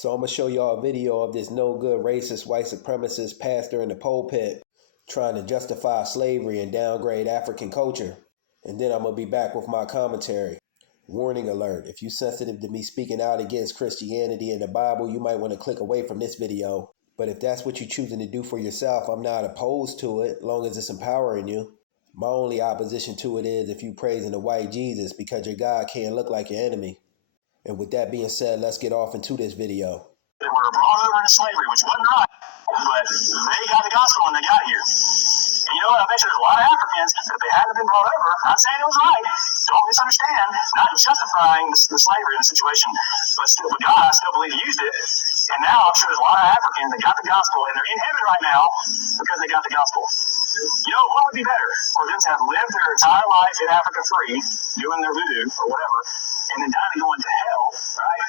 So I'm going to show y'all a video of this no good racist white supremacist pastor in the pulpit trying to justify slavery and downgrade African culture. And then I'm going to be back with my commentary. Warning alert, if you're sensitive to me speaking out against Christianity and the Bible, you might want to click away from this video. But if that's what you're choosing to do for yourself, I'm not opposed to it, as long as it's empowering you. My only opposition to it is if you praising the white Jesus, because your God can't look like your enemy. And with that being said, let's get off into this video. They were brought over into slavery, which wasn't right, but they got the gospel when they got here. And you know what? I bet you there's a lot of Africans, if they hadn't been brought over, not saying it was right, don't misunderstand, not justifying the slavery in the situation, but still, with God, I still believe He used it. And now I'm sure there's a lot of Africans that got the gospel, and they're in heaven right now because they got the gospel. You know, what would be better for them to have lived their entire life in Africa free, doing their voodoo or whatever, and then dying and going to hell, right?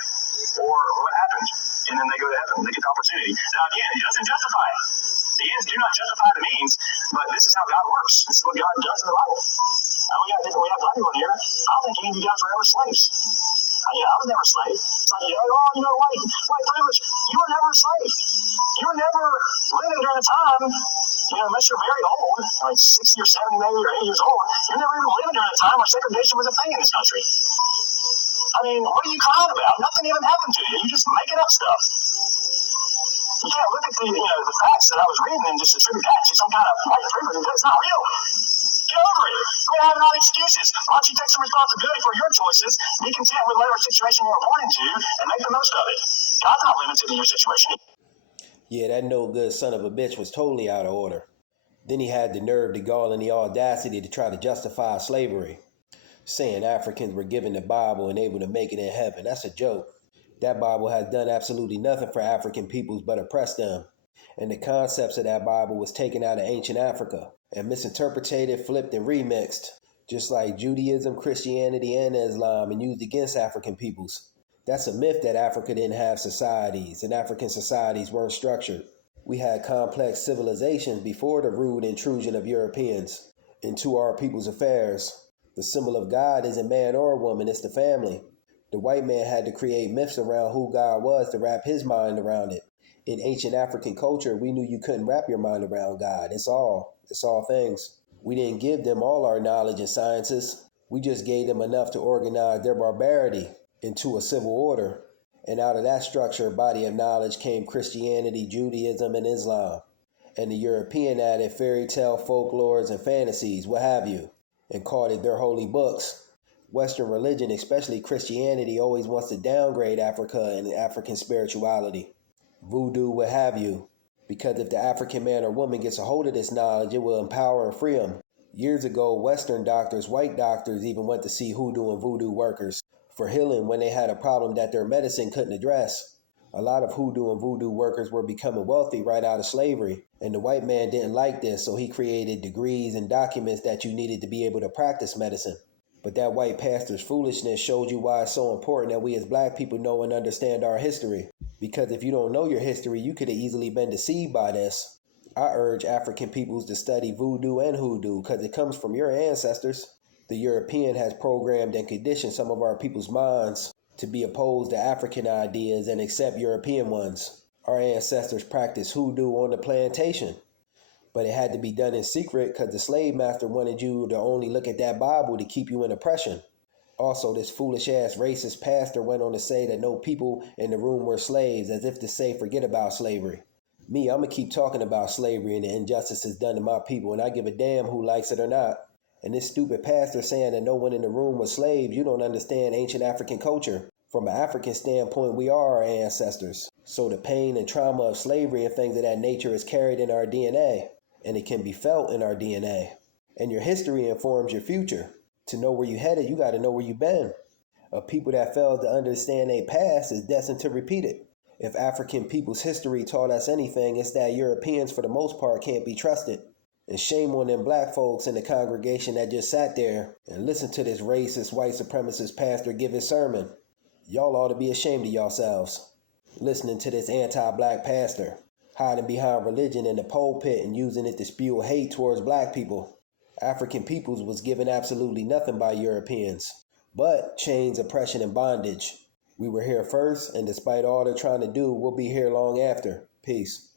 Or what happened? And then they go to heaven. They get the opportunity. Now, again, it doesn't justify it. The ends do not justify the means, but this is how God works. This is what God does in the Bible. Now, we have black people here. I don't think any of you guys were ever slaves. I was never a slave. It's like, white privilege. You were never a slave. You were never living during a time, unless you're very old, like 60 or 70 maybe, or 80 years old, you're never even living during a time where segregation was a thing in this country. I mean, what are you crying about? Nothing even happened to you. You're just making up stuff. You can't look at the facts that I was reading and just attribute that to some kind of white privilege. It's not real. Get over it. Quit having all the excuses. Why don't you take some responsibility for your choices, be content with whatever situation you were born into, and make the most of it. God's not limited to your situation. Yeah, that no good son of a bitch was totally out of order. Then he had the nerve, the gall, and the audacity to try to justify slavery, saying Africans were given the Bible and able to make it in heaven. That's a joke. That Bible has done absolutely nothing for African peoples but oppress them. And the concepts of that Bible was taken out of ancient Africa and misinterpreted, flipped, and remixed, just like Judaism, Christianity, and Islam, and used against African peoples. That's a myth that Africa didn't have societies, and African societies weren't structured. We had complex civilizations before the rude intrusion of Europeans into our people's affairs. The symbol of God isn't man or woman, it's the family. The white man had to create myths around who God was to wrap his mind around it. In ancient African culture, we knew you couldn't wrap your mind around God. It's all things. We didn't give them all our knowledge and sciences. We just gave them enough to organize their barbarity into a civil order. And out of that structure, body of knowledge came Christianity, Judaism, and Islam. And the European added fairy tale folklores and fantasies, what have you, and called it their holy books. Western religion, especially Christianity, always wants to downgrade Africa and African spirituality. Voodoo, what have you. Because if the African man or woman gets a hold of this knowledge, it will empower and free them. Years ago, Western doctors, white doctors, even went to see hoodoo and voodoo workers for healing when they had a problem that their medicine couldn't address. A lot of hoodoo and voodoo workers were becoming wealthy right out of slavery, and the white man didn't like this, so he created degrees and documents that you needed to be able to practice medicine. But that white pastor's foolishness showed you why it's so important that we as black people know and understand our history. Because if you don't know your history, you could have easily been deceived by this. I urge African peoples to study voodoo and hoodoo because it comes from your ancestors. The European has programmed and conditioned some of our people's minds to be opposed to African ideas and accept European ones. Our ancestors practiced hoodoo on the plantation. But it had to be done in secret because the slave master wanted you to only look at that Bible to keep you in oppression. Also, this foolish-ass racist pastor went on to say that no people in the room were slaves, as if to say forget about slavery. Me, I'm going to keep talking about slavery and the injustices done to my people, and I give a damn who likes it or not. And this stupid pastor saying that no one in the room was slaves, you don't understand ancient African culture. From an African standpoint, we are our ancestors. So the pain and trauma of slavery and things of that nature is carried in our DNA. And it can be felt in our DNA. And your history informs your future. To know where you're headed, you got to know where you've been. A people that fail to understand their past is destined to repeat it. If African people's history taught us anything, it's that Europeans, for the most part, can't be trusted. And shame on them black folks in the congregation that just sat there and listened to this racist, white supremacist pastor give his sermon. Y'all ought to be ashamed of yourselves, listening to this anti-black pastor, hiding behind religion in the pulpit and using it to spew hate towards black people. African peoples was given absolutely nothing by Europeans, but chains, oppression, and bondage. We were here first, and despite all they're trying to do, we'll be here long after. Peace.